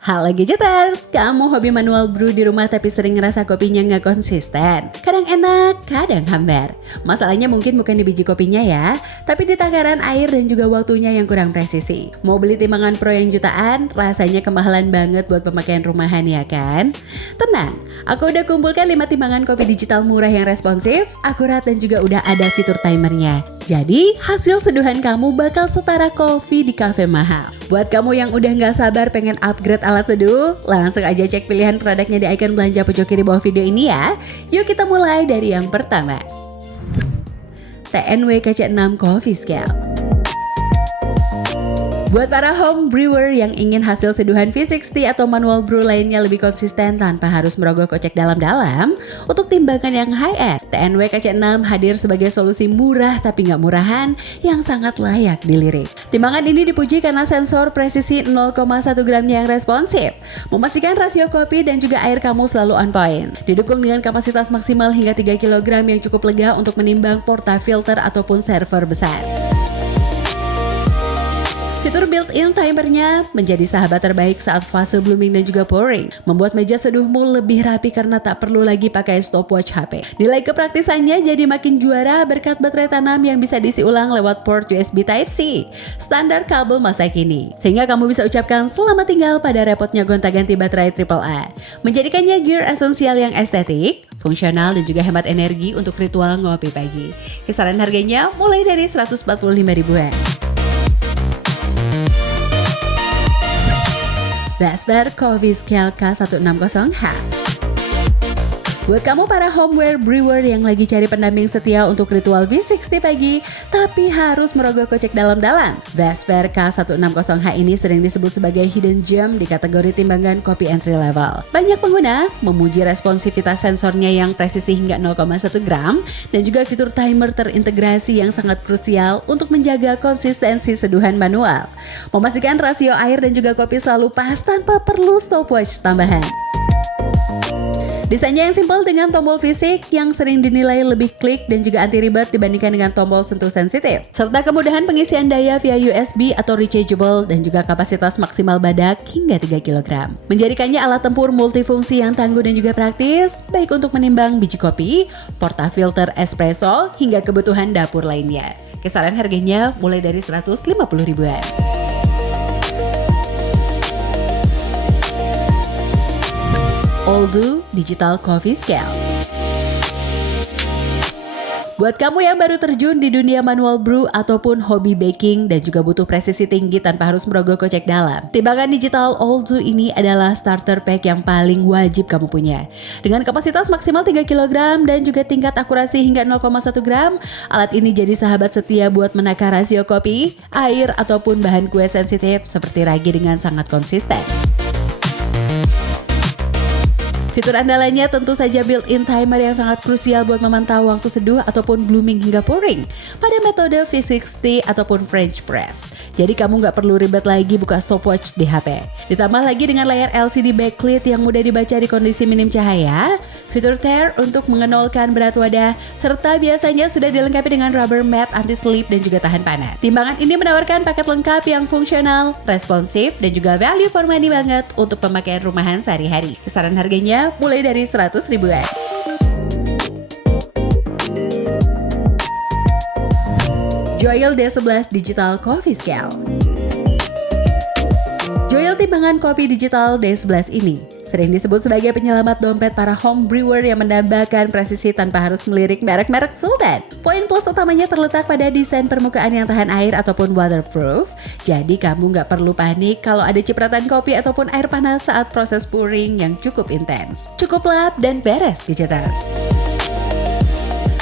Halo Gadgeters, kamu hobi manual brew di rumah tapi sering ngerasa kopinya nggak konsisten? Kadang enak, kadang hambar. Masalahnya mungkin bukan di biji kopinya ya, tapi di takaran air dan juga waktunya yang kurang presisi. Mau beli timbangan pro yang jutaan, rasanya kemahalan banget buat pemakaian rumahan ya kan? Tenang, aku udah kumpulkan 5 timbangan kopi digital murah yang responsif, akurat dan juga udah ada fitur timernya. Jadi hasil seduhan kamu bakal setara kopi di kafe mahal. Buat kamu yang udah nggak sabar pengen upgrade alat seduh, langsung aja cek pilihan produknya di icon belanja pojok kiri bawah video ini ya. Yuk kita mulai dari yang pertama. TNW KC6 Coffee Scale. Buat para home brewer yang ingin hasil seduhan V60 atau manual brew lainnya lebih konsisten tanpa harus merogoh kocek dalam-dalam, untuk timbangan yang high-end, TNW KC6 hadir sebagai solusi murah tapi nggak murahan yang sangat layak dilirik. Timbangan ini dipuji karena sensor presisi 0,1 gramnya yang responsif, memastikan rasio kopi dan juga air kamu selalu on point. Didukung dengan kapasitas maksimal hingga 3 kg yang cukup lega untuk menimbang portafilter ataupun server besar. Fitur built-in timernya menjadi sahabat terbaik saat fase blooming dan juga pouring, membuat meja seduhmu lebih rapi karena tak perlu lagi pakai stopwatch HP. Nilai kepraktisannya jadi makin juara berkat baterai tanam yang bisa diisi ulang lewat port USB Type-C, standar kabel masa kini, sehingga kamu bisa ucapkan selamat tinggal pada repotnya gonta-ganti baterai AAA, menjadikannya gear esensial yang estetik, fungsional dan juga hemat energi untuk ritual ngopi pagi. Kisaran harganya mulai dari 145 ribuan. Vesper Coffee Scale K160H. Buat kamu para homeware brewer yang lagi cari pendamping setia untuk ritual V60 pagi, tapi harus merogoh kocek dalam-dalam, Vesper K160H ini sering disebut sebagai hidden gem di kategori timbangan kopi entry level. Banyak pengguna memuji responsivitas sensornya yang presisi hingga 0,1 gram dan juga fitur timer terintegrasi yang sangat krusial untuk menjaga konsistensi seduhan manual, memastikan rasio air dan juga kopi selalu pas tanpa perlu stopwatch tambahan. Desainnya yang simpel dengan tombol fisik yang sering dinilai lebih klik dan juga anti ribet dibandingkan dengan tombol sentuh sensitif, serta kemudahan pengisian daya via USB atau rechargeable dan juga kapasitas maksimal badak hingga 3 kg. Menjadikannya alat tempur multifungsi yang tangguh dan juga praktis, baik untuk menimbang biji kopi, portafilter espresso, hingga kebutuhan dapur lainnya. Kisaran harganya mulai dari 150 ribuan. Oldu Digital Coffee Scale. Buat kamu yang baru terjun di dunia manual brew ataupun hobi baking dan juga butuh presisi tinggi tanpa harus merogoh kocek dalam, timbangan digital Oldu ini adalah starter pack yang paling wajib kamu punya. Dengan kapasitas maksimal 3 kg dan juga tingkat akurasi hingga 0,1 gram, alat ini jadi sahabat setia buat menakar rasio kopi, air ataupun bahan kue sensitif seperti ragi dengan sangat konsisten. Fitur andalannya tentu saja built-in timer yang sangat krusial buat memantau waktu seduh ataupun blooming hingga pouring pada metode V60 ataupun French press. Jadi kamu nggak perlu ribet lagi buka stopwatch di HP. Ditambah lagi dengan layar LCD backlit yang mudah dibaca di kondisi minim cahaya, fitur tear untuk mengenolkan berat wadah, serta biasanya sudah dilengkapi dengan rubber mat anti-slip dan juga tahan panas. Timbangan ini menawarkan paket lengkap yang fungsional, responsif, dan juga value for money banget untuk pemakaian rumahan sehari-hari. Kisaran harganya mulai dari 100 ribuan. Joyel D11 Digital Coffee Scale. Joyel timbangan kopi digital D11 ini sering disebut sebagai penyelamat dompet para home brewer yang menambahkan presisi tanpa harus melirik merek-merek sultan. Poin plus utamanya terletak pada desain permukaan yang tahan air ataupun waterproof, jadi kamu nggak perlu panik kalau ada cipratan kopi ataupun air panas saat proses pouring yang cukup intens. Cukup lap dan beres, Gadgeters.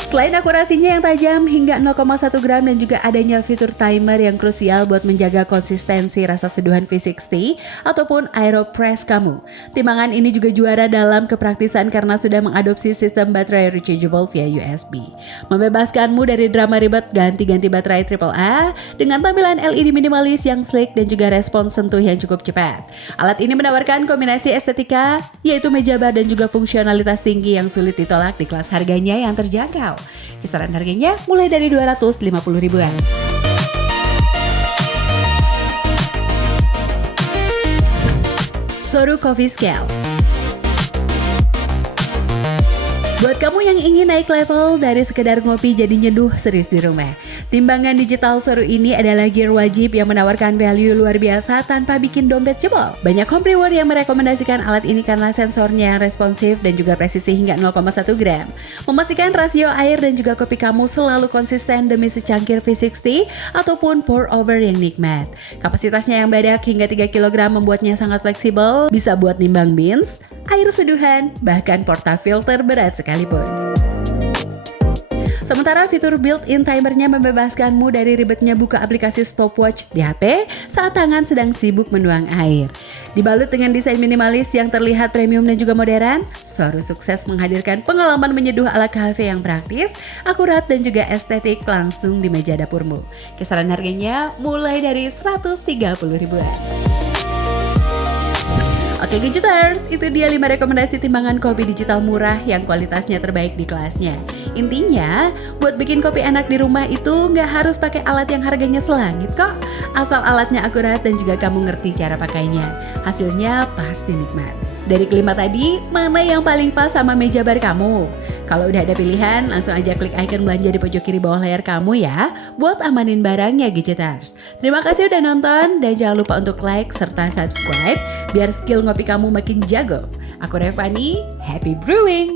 Selain akurasinya yang tajam hingga 0,1 gram dan juga adanya fitur timer yang krusial buat menjaga konsistensi rasa seduhan V60 ataupun Aeropress kamu, timbangan ini juga juara dalam kepraktisan karena sudah mengadopsi sistem baterai rechargeable via USB, membebaskanmu dari drama ribet ganti-ganti baterai AAA dengan tampilan LED minimalis yang sleek dan juga respons sentuh yang cukup cepat. Alat ini menawarkan kombinasi estetika, yaitu meja bar dan juga fungsionalitas tinggi yang sulit ditolak di kelas harganya yang terjangkau. Kisaran harganya mulai dari 250 ribuan. Soru Coffee Scale. Buat kamu yang ingin naik level dari sekedar ngopi jadi nyeduh serius di rumah, timbangan digital Soru ini adalah gear wajib yang menawarkan value luar biasa tanpa bikin dompet jebol. Banyak home brewer yang merekomendasikan alat ini karena sensornya responsif dan juga presisi hingga 0,1 gram. Memastikan rasio air dan juga kopi kamu selalu konsisten demi secangkir V60 ataupun pour over yang nikmat. Kapasitasnya yang badak hingga 3 kg membuatnya sangat fleksibel, bisa buat nimbang beans, air seduhan, bahkan porta filter berat sekalipun. Sementara fitur built-in timernya membebaskanmu dari ribetnya buka aplikasi stopwatch di HP saat tangan sedang sibuk menuang air. Dibalut dengan desain minimalis yang terlihat premium dan juga modern, Soru sukses menghadirkan pengalaman menyeduh ala kafe yang praktis, akurat dan juga estetik langsung di meja dapurmu. Kisaran harganya mulai dari 130 ribuan. Oke Gadgeters, itu dia 5 rekomendasi timbangan kopi digital murah yang kualitasnya terbaik di kelasnya. Intinya, buat bikin kopi enak di rumah itu nggak harus pakai alat yang harganya selangit kok. Asal alatnya akurat dan juga kamu ngerti cara pakainya. Hasilnya pasti nikmat. Dari kelima tadi, mana yang paling pas sama meja bar kamu? Kalau udah ada pilihan, langsung aja klik icon belanja di pojok kiri bawah layar kamu ya, buat amanin barangnya Gadgeters. Terima kasih udah nonton, dan jangan lupa untuk like serta subscribe, biar skill ngopi kamu makin jago. Aku Revani, happy brewing!